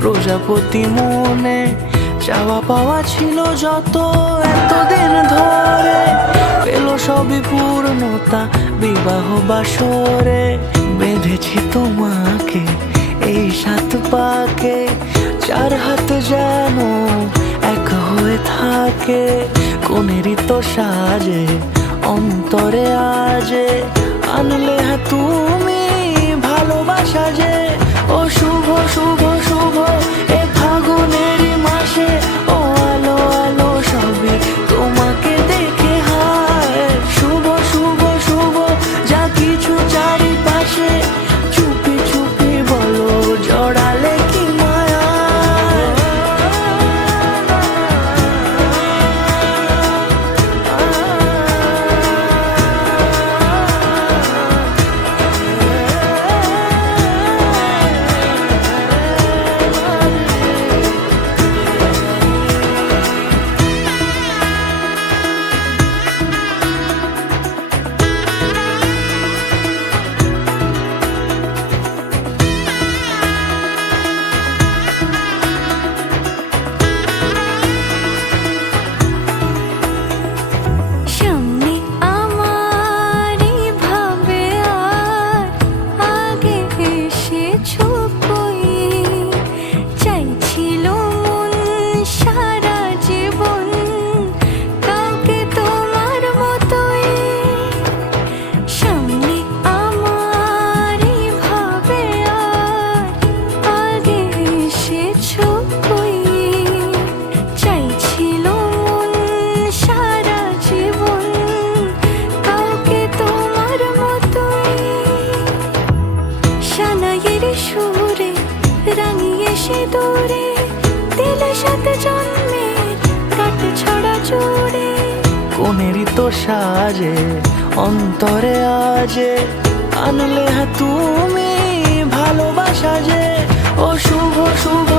প্রজাপতি মনে চাওয়া পাওয়া ছিল যত এতদিন ধরে, পেল সবই পূর্ণতা বিবাহ বাসরে। বেঁধেছি তোমাকে এই 7 পাকে, 4 হাত যেন এক হয়ে থাকে। কোনেরই তো সাজে অন্তরে আজে, আনলে হ্যাঁ তুমি ভালোবাসা যে। ও শুভ শুভ শুভ এ ফাগুনেরই মাসে, ও আলো আলো সবে তোমাকে দেখে হায়। শুভ শুভ শুভ যা কিছু চারিপাশে, চুপি চুপি বলো জড়ালে কি মায়া। সুরে রাঙিয়ে সে দূরে দিলে 7 জন্মের কাট ছড়া জুড়ে। কোনেরই তো সাজে অন্তরে আজে, আনলে হ্যাঁ তুমি ভালোবাসা যে। ও শুভ শুভ